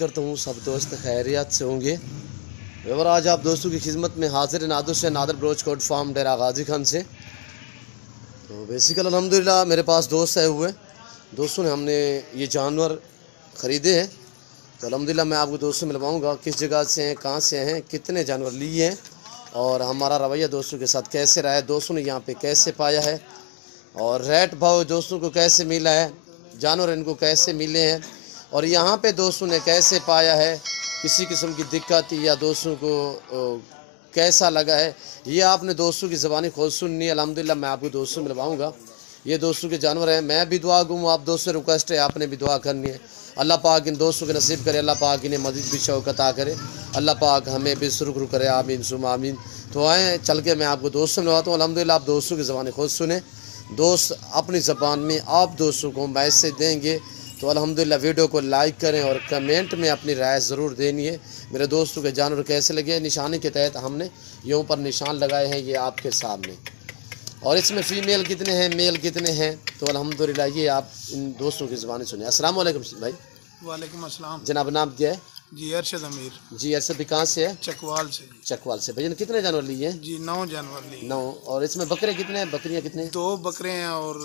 करता हूँ सब दोस्त खैरियत से होंगे। और आज आप दोस्तों की खिदमत में हाजिर नादर से नादर ब्रोच कोट फार्म डेरा गाजी खान से। तो बेसिकल अल्हम्दुलिल्लाह मेरे पास दोस्त आए हुए, दोस्तों ने हमने ये जानवर ख़रीदे हैं। तो अल्हम्दुलिल्लाह मैं आपको दोस्तों मिलवाऊँगा किस जगह से हैं, कहाँ से हैं, कितने जानवर लिए हैं और हमारा रवैया दोस्तों के साथ कैसे रहा है, दोस्तों ने यहाँ पे कैसे पाया है और रेट भाव दोस्तों को कैसे मिला है, जानवर इनको कैसे मिले हैं और यहाँ पे दोस्तों ने कैसे पाया है, किसी किस्म की दिक्कत या दोस्तों को कैसा लगा है, ये आपने दोस्तों की ज़बानी खुद सुननी है। अल्हम्दुलिल्लाह मैं आपको दोस्तों मिलवाऊँगा। ये दोस्तों के जानवर हैं, मैं भी दुआ दूँ, आप दोस्तों से रिक्वेस्ट है आपने भी दुआ करनी है। अल्लाह पाक इन दोस्तों के नसीब करे, अल्लाह पाक इन्हें मज़ीद भी शौक़त अता करे, अल्लाह पाक हमें भी सुरुखरू करे, आमीन सुम आमीन। तो आएँ चल के मैं आपको दोस्तों मिलवाता हूँ। अल्हम्दुलिल्लाह आप दोस्तों की ज़बानी खुद सुने, दोस्त अपनी ज़बान में आप दोस्तों को मैसेज देंगे तो अल्हम्दुलिल्लाह वीडियो को लाइक करें और कमेंट में अपनी राय ज़रूर देनी है। मेरे दोस्तों के जानवर कैसे लगे, निशानी के तहत हमने ये ऊपर निशान लगाए हैं, ये आपके सामने। और इसमें फ़ीमेल कितने हैं, मेल कितने हैं, तो अल्हम्दुलिल्लाह ये आप इन दोस्तों की ज़बानी सुनिए। अस्सलाम वालेकुम भाई। वालेकुम अस्सलाम। जनाब नाम क्या है? जी अरशद अमीर। जी अरशद भी कहाँ से है? चकवाल से। चकवाल से। भैया कितने जानवर लिए हैं? जी 9 जानवर लिए। 9। और इसमें बकरे कितने हैं, बकरियाँ कितने हैं? 2 बकरे हैं और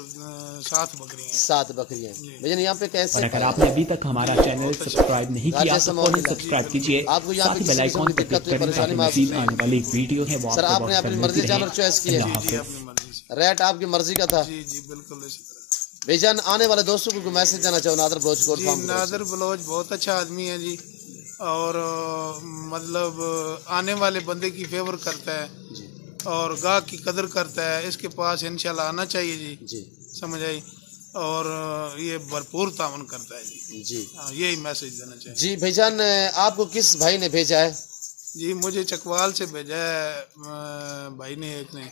7 बकरियाँ हैं। 7 बकरियाँ हैं। भैया यहाँ पे कैसे? और अगर आपने अभी तक हमारा चैनल सब्सक्राइब नहीं किया तो फौरन सब्सक्राइब कीजिए, आपको यहाँ पे बेल आइकन पर क्लिक करें ताकि मज़ीद आने वाली वीडियो है वो सर आपने अपनी मर्जी जानवर चॉइस किया? जी अपनी मर्जी से। रेट आपकी मर्जी का था? जी जी बिल्कुल इसी तरह। बेजान आने वाले दोस्तों को मैसेज देना चाहो नादर बलोच कोट जी फार्म? नादर बलोच बहुत अच्छा आदमी है जी, और मतलब आने वाले बंदे की फेवर करता है जी। और गाह की कदर करता है। इसके पास इंशाल्लाह आना चाहिए जी, जी समझ आई। और ये भरपूर तावन करता है जी। जी यही मैसेज देना चाहिए जी। भाईजान आपको किस भाई ने भेजा है? जी मुझे चकवाल से भेजा है भाई ने, एक ने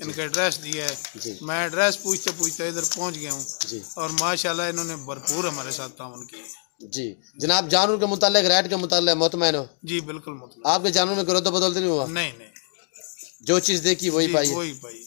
इनका एड्रेस दिया है। मैं एड्रेस पूछते पूछते इधर पहुंच गया हूँ और माशाल्लाह इन्होंने भरपूर हमारे साथ तावन किया जी। जनाब जानवर के मुतालिक रेट के मुतालिक मुतमैन हो? जी बिल्कुल मुतमैन। आपके जानवर में करो तो बदलते नहीं हुआ? नहीं नहीं, जो चीज़ देखी वही पाई? वही पाई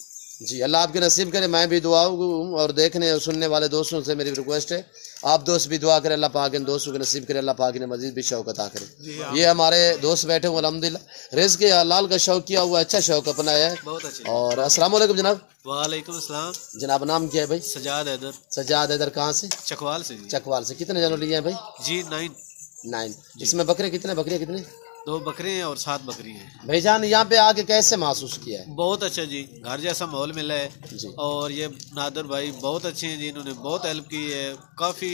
जी। अल्लाह आपके नसीब करे। मैं भी दुआ हूँ और देखने और सुनने वाले दोस्तों से मेरी रिक्वेस्ट है आप दोस्त भी दुआ करें, अल्लाह पाक इन दोस्तों के नसीब करे, अल्लाह पाक ने मजीद भी शौक़ अता करे। ये हमारे दोस्त बैठे हुए अल्हम्दुलिल्लाह रिज़्क़ के हलाल का शौक़ किया हुआ, अच्छा शौक़ अपनाया है। बहुत अच्छे। और अस्सलाम वालेकुम जनाब। वालेकुम अस्सलाम। जनाब नाम क्या है भाई? सजाद हैदर। सजाद हैदर कहाँ से? चकवाल से जी। चकवाल से। कितने जानवर लिए हैं भाई? जी 9। इसमें बकरे कितने, बकरियाँ कितने? 2 बकरे हैं और 7 बकरी हैं। भाईजान यहाँ पे आके कैसे महसूस किया है? बहुत अच्छा जी, घर जैसा माहौल मिला है जी। और ये नादर भाई बहुत अच्छे हैं जी, इन्होंने बहुत हेल्प की है, काफ़ी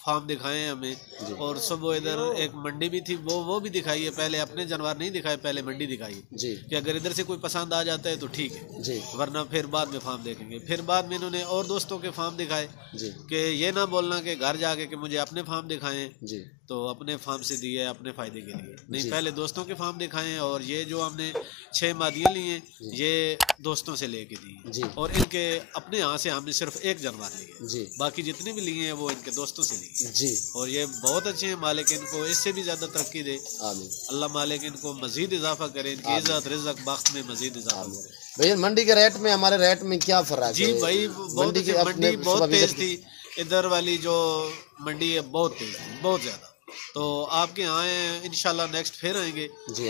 फार्म दिखाए हैं हमें और सब इधर एक मंडी भी थी वो भी दिखाई है। पहले अपने जानवर नहीं दिखाए, पहले मंडी दिखाई जी कि अगर इधर से कोई पसंद आ जाता है तो ठीक है जी, वरना फिर बाद में फार्म देखेंगे। फिर बाद में इन्होंने और दोस्तों के फार्म दिखाए जी कि ये ना बोलना कि घर जाके कि मुझे अपने फार्म दिखाएं, जी तो अपने फार्म से दिए अपने फ़ायदे के लिए नहीं, पहले दोस्तों के फार्म दिखाए हैं। और ये जो हमने 6 मादियाँ ली हैं ये दोस्तों से लेके दी जी और इनके अपने यहाँ से हमने सिर्फ एक जानवर लिए जी बाकी जितने भी लिए हैं वो इनके दोस्तों से लिए जी। और ये बहुत अच्छे हैं। मालिक इनको इससे भी ज़्यादा तरक्की दे, आमीन। अल्लाह मालिक इनको मज़ीद इजाफा करे, इनकी इज़्ज़त रिज़्क़ बख्त में मज़ीद इजाफा करे। भैया मंडी के रेट में हमारे रेट में क्या फ़र्क है? जी भाई बहुत अच्छी मंडी, बहुत तेज़ थी इधर वाली जो मंडी है, बहुत तेज़ थी, बहुत ज़्यादा। तो आपके यहाँ आए इंशाल्लाह नेक्स्ट फिर आएंगे।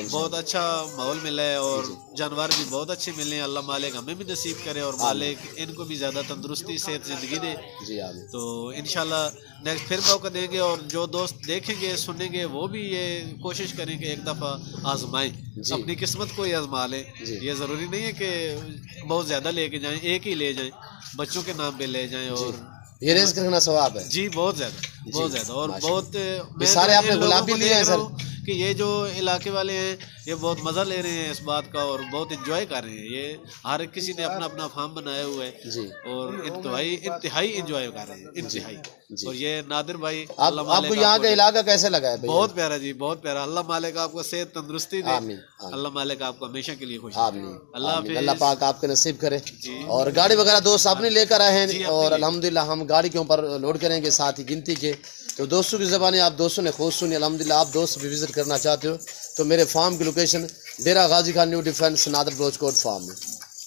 बहुत अच्छा माहौल मिला है और जानवर भी बहुत अच्छे मिले हैं। अल्लाह मालिक हमें भी नसीब करे और मालिक इनको भी ज़्यादा तंदुरुस्ती सेहत ज़िंदगी दे जी। आमीन। तो इंशाल्लाह नेक्स्ट फिर मौका देंगे और जो दोस्त देखेंगे सुनेंगे वो भी ये कोशिश करेंगे एक दफ़ा आजमाएं, अपनी किस्मत को ही आजमा लें। ये ज़रूरी नहीं है कि बहुत ज़्यादा लेके जाएं, एक ही ले जाएं, बच्चों के नाम पे ले जाएं और ये रिस्क रखना सवाब है जी, बहुत ज़्यादा, बहुत ज़्यादा। और बहुत सारे आपने गुलाबी लिए हैं सर कि ये जो इलाके वाले हैं ये बहुत मज़ा ले रहे हैं इस बात का और बहुत इंजॉय कर रहे हैं। ये हर किसी ने अपना अपना फार्म बनाया हुआ है जी और इंतहाई इंजॉय कर रहे हैं, इंतहाई। और ये नादिर भाई आपको यहाँ का इलाका कैसे लगा है? बहुत प्यारा जी, बहुत प्यारा। अल्लाह मालिक आपको सेहत तंदुरुस्ती दे, आमीन। अल्लाह मालिक आपको हमेशा के लिए खुश आमीन। अल्लाह अल्लाह पाक आपके नसीब करे। और गाड़ी वगैरह दोस्त आपने लेकर आए हैं और अल्हम्दुलिल्लाह हम गाड़ी के ऊपर लोड करेंगे साथ ही गिनती के। तो दोस्तों की ज़बानी आप दोस्तों ने खुद सुनी अल्हम्दुलिल्लाह। आप दोस्त भी विज़िट करना चाहते हो तो मेरे फार्म की location Dera Ghazi Khan New Defence Nadir Baloch Kot farm है।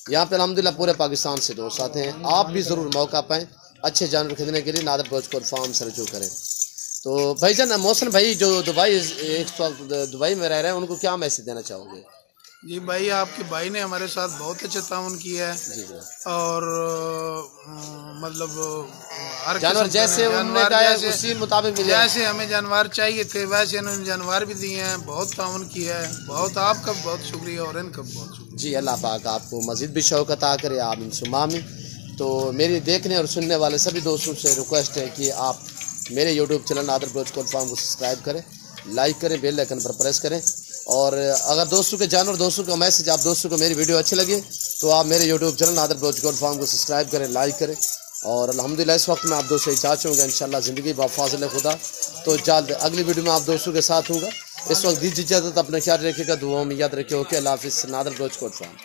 यहाँ पे अल्हम्दुलिल्लाह पूरे पाकिस्तान से दोस्त आते हैं। आप भी ज़रूर मौका पाएँ अच्छे जानवर खरीदने के लिए नादर बलोच कोट फार्म से रजू करें। तो भाईजान मोहसिन भाई जो दुबई दुबई में रह रहे हैं उनको क्या मैसेज देना चाहोगे? जी भाई, आपके भाई ने हमारे साथ बहुत अच्छा ताउन किया है। जी और मतलब हर जानवर जैसे उन्होंने कहा है उसी मुताबिक मिले, जैसे हमें जानवर चाहिए थे वैसे इन्होंने जानवर भी दिए हैं। बहुत ताउन किया है, बहुत आपका बहुत शुक्रिया और इनका बहुत शुक्रिया। जी अल्लाह पाक आपको मज़ीद भी शौक़ अता करे, आमीन सुमामी। तो मेरी देखने और सुनने वाले सभी दोस्तों से रिक्वेस्ट है कि आप मेरे YouTube channel Nader Baloch Kot farm को सब्सक्राइब करें, लाइक करें, बेल आइकन पर प्रेस करें। और अगर दोस्तों के जानवर दोस्तों का मैसेज आप दोस्तों को मेरी वीडियो अच्छी लगे तो आप मेरे YouTube channel Nader Baloch Kot farm को सब्सक्राइब करें, लाइक करें। और अल्हम्दुलिल्लाह इस वक्त मैं आप दोस्तों से चाहता हूँ इंशाल्लाह ज़िंदगी बाफ़ाज़िल खुदा तो जल्द अगली वीडियो में आप दोस्तों के साथ हूँगा। इस वक्त दीजिए इजाज़त, अपना ख्याल रखिएगा, दुआओं में याद रखिए। ओके, अल्लाह हाफ़िज़। नादर बलोच कोट फार्म।